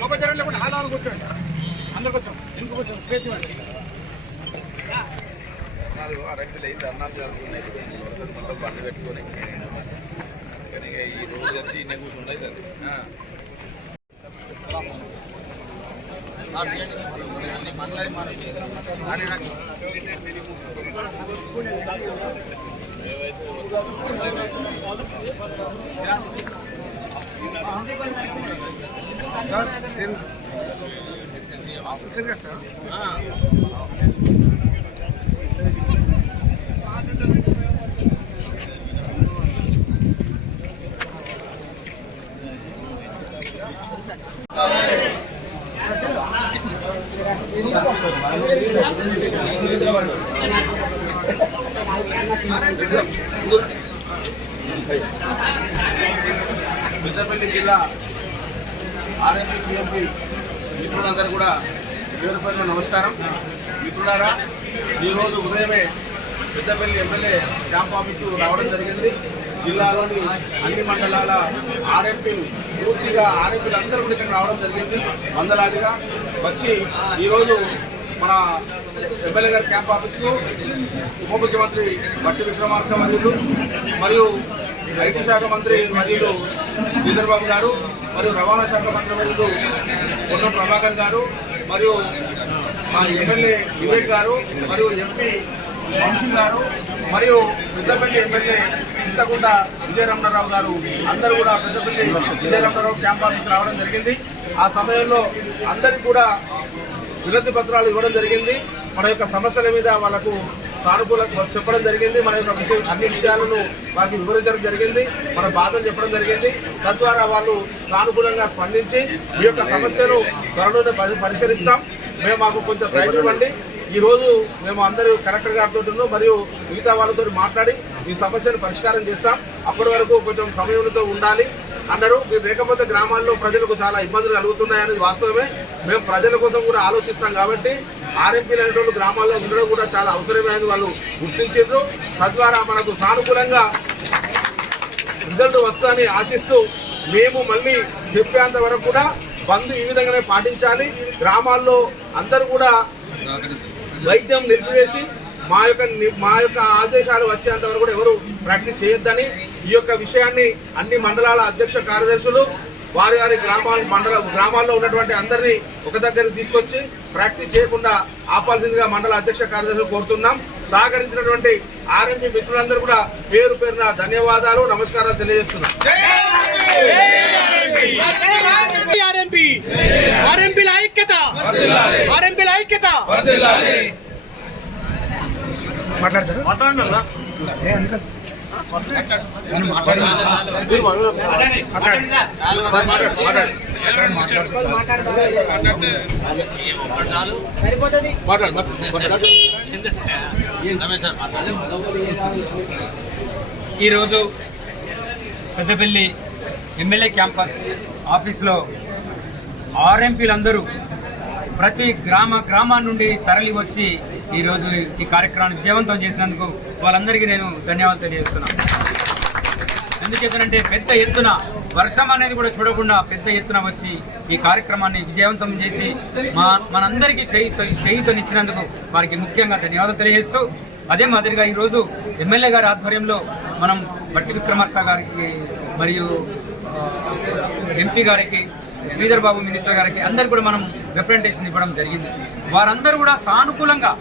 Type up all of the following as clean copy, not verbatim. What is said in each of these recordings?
లోపల జరగలే కూడా హాల్ కూర్చోండి, అందరికి వచ్చాం ఇంకొక వచ్చాం స్పేస్ ఇవ్వండి. అరకులు అయితే అన్నాలు జరుగుతున్నాయి బండి పెట్టుకొని కానీ ఈ రోజు వచ్చి ఇన్ని కూర్చున్నాయి అది పెద్దపల్లి జిల్లా ఆర్ఎంపీ పిఎంపీ మిత్రులందరూ కూడా పేరు పేరున నమస్కారం. మిత్రులారా, ఈరోజు ఉదయమే పెద్దపల్లి ఎమ్మెల్యే క్యాంప్ ఆఫీసు రావడం జరిగింది. జిల్లాలోని అన్ని మండలాల ఆర్ఎంపీలు పూర్తిగా ఆర్ఎంపీలు అందరూ కూడా ఇక్కడ రావడం జరిగింది. వందలాదిగా వచ్చి ఈరోజు మన ఎమ్మెల్యే గారి క్యాంప్ ఆఫీసుకు ఉప ముఖ్యమంత్రి బట్టి విక్రమార్క వర్యులు మరియు ఐటీ శాఖ మంత్రి వర్యులు శ్రీధర్ బాబు గారు మరియు రవాణా శాఖ మంత్రి వర్యులు పొన్నం ప్రభాకర్ గారు మరియు మా ఎమ్మెల్యే వివేక్ గారు మరియు ఎంపీ వంశీ గారు మరియు పెద్దపల్లి ఎమ్మెల్యే చింతకుంట విజయరమణరావు గారు అందరూ కూడా పెద్దపల్లి విజయరమణరావు క్యాంప్ ఆఫీస్కి రావడం జరిగింది. ఆ సమయంలో అందరికీ కూడా వినతి పత్రాలు ఇవ్వడం జరిగింది. మన యొక్క సమస్యల మీద వాళ్ళకు సానుకూలంగా చెప్పడం జరిగింది. మన యొక్క అన్ని విషయాలను వారికి వివరించడం జరిగింది. మన బాధలు చెప్పడం జరిగింది. తద్వారా వాళ్ళు సానుకూలంగా స్పందించి ఈ యొక్క సమస్యను త్వరలోనే పరిష్కరిస్తాం, మేము మాకు కొంచెం ప్రయత్నం ఇవ్వండి. ఈరోజు మేము అందరూ కలెక్టర్ గారితో మరియు మిగతా వాళ్ళతో మాట్లాడి ఈ సమస్యను పరిష్కారం చేస్తాం. అప్పటి వరకు కొంచెం సమయంతో ఉండాలి అన్నారు. లేకపోతే గ్రామాల్లో ప్రజలకు చాలా ఇబ్బందులు కలుగుతున్నాయనేది వాస్తవమే. మేము ప్రజల కోసం కూడా ఆలోచిస్తాం కాబట్టి ఆర్ఎంపీలు అనేటువంటి గ్రామాల్లో ఉండడం కూడా చాలా అవసరమైనది వాళ్ళు గుర్తించారు. తద్వారా మనకు సానుకూలంగా రిజల్ట్ వస్తుందని ఆశిస్తూ మేము మళ్ళీ చెప్పేంత వరకు కూడా బంద్ ఈ విధంగానే పాటించాలి. గ్రామాల్లో అందరూ కూడా వైద్యం నిలిపివేసి మా యొక్క ఆదేశాలు వచ్చేంత వరకు కూడా ఎవరు ప్రాక్టీస్ చేయొద్దని ఈ యొక్క విషయాన్ని అన్ని మండలాల అధ్యక్ష కార్యదర్శులు వారి వారి గ్రామాల్లో ఉన్నటువంటి అందరినీ ఒక దగ్గరికి తీసుకొచ్చి ప్రాక్టీస్ చేయకుండా ఆపాల్సిందిగా మండల అధ్యక్ష కార్యదర్శులు కోరుతున్నాం. సహకరించినటువంటి ఆర్ఎంపీ మిత్రులందరూ కూడా పేరు పేరున ధన్యవాదాలు, నమస్కారాలు తెలియజేస్తున్నాం. ఈరోజు పెద్దపల్లి ఎమ్మెల్యే క్యాంపస్ ఆఫీస్లో ఆర్ఎంపీలందరూ ప్రతి గ్రామం నుండి తరలి వచ్చి ఈరోజు ఈ కార్యక్రమాన్ని విజయవంతం చేసినందుకు వాళ్ళందరికీ నేను ధన్యవాదాలు తెలియజేస్తున్నాను. ఎందుచేతనంటే పెద్ద ఎత్తున వర్షం అనేది కూడా చూడకుండా పెద్ద ఎత్తున వచ్చి ఈ కార్యక్రమాన్ని విజయవంతం చేసి మనందరికీ చేయూతనిచ్చినందుకు వారికి ముఖ్యంగా ధన్యవాదాలు తెలియజేస్తూ, అదే మాదిరిగా ఈరోజు ఎమ్మెల్యే గారి ఆధ్వర్యంలో మనం బట్టి విక్రమార్క గారికి మరియు ఎంపీ గారికి శ్రీధర్ బాబు మినిస్టర్ గారికి అందరు కూడా మనం రిప్రజెంటేషన్ ఇవ్వడం జరిగింది. వారందరూ కూడా సానుకూలంగా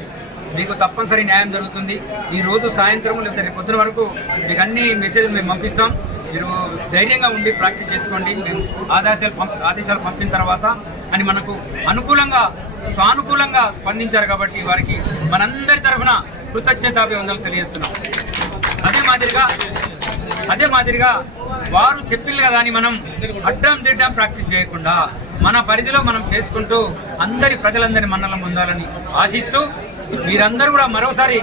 మీకు తప్పనిసరి న్యాయం జరుగుతుంది, ఈ రోజు సాయంత్రం లేకపోతే రేపు పొద్దున వరకు మీకు అన్ని మెసేజ్లు మేము పంపిస్తాం, మీరు ధైర్యంగా ఉండి ప్రాక్టీస్ చేసుకోండి, మేము ఆదేశాలు పంపిన తర్వాత అని మనకు అనుకూలంగా సానుకూలంగా స్పందించారు. కాబట్టి వారికి మనందరి తరఫున కృతజ్ఞతాభివందనలు తెలియజేస్తున్నాం. అదే మాదిరిగా వారు చెప్పిల్లు కదా అని మనం అడ్డం తిడ్డం ప్రాక్టీస్ చేయకుండా మన పరిధిలో మనం చేసుకుంటూ అందరి ప్రజలందరి మన్నలం పొందాలని ఆశిస్తూ మీరందరూ కూడా మరోసారి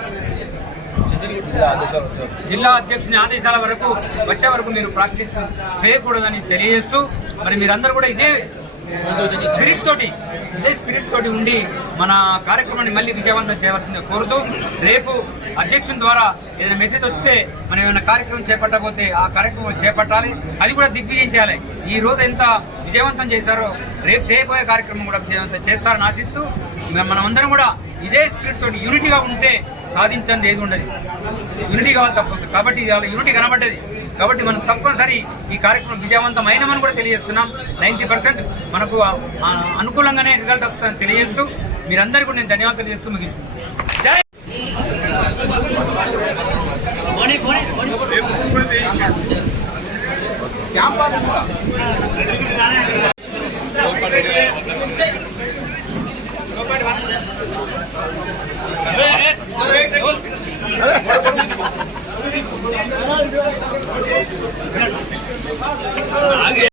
జిల్లా అధ్యక్షుని ఆదేశాల వరకు వచ్చే వరకు మీరు ప్రాక్టీస్ చేయకూడదని తెలియజేస్తూ మరి మీరందరూ కూడా ఇదే స్పిరిట్ తోటి ఉండి మన కార్యక్రమాన్ని మళ్ళీ విజయవంతం చేయవలసిందిగా కోరుతూ రేపు అధ్యక్షుని ద్వారా ఏదైనా మెసేజ్ వస్తే మనం ఏమైనా కార్యక్రమం చేపట్టకపోతే ఆ కార్యక్రమం చేపట్టాలి, అది కూడా దిగ్విజయం చేయాలి. ఈ రోజు ఎంత విజయవంతం చేశారో రేపు చేయబోయే కార్యక్రమం కూడా విజయవంతం చేస్తారని ఆశిస్తూ మనమందరం కూడా ఇదే స్పిరిట్ తోటి యూనిటీగా ఉంటే సాధించండి ఏది ఉండదు. యూనిటీ కావాలి తప్ప కాబట్టి యూనిటీ కనబడ్డది కాబట్టి మనం తప్పనిసరి ఈ కార్యక్రమం విజయవంతం అయినామని కూడా తెలియజేస్తున్నాం. 90% మనకు అనుకూలంగానే రిజల్ట్ వస్తుందని తెలియజేస్తూ మీరందరికీ కూడా నేను ధన్యవాదాలు తెలియజేస్తూ ముగించు. జై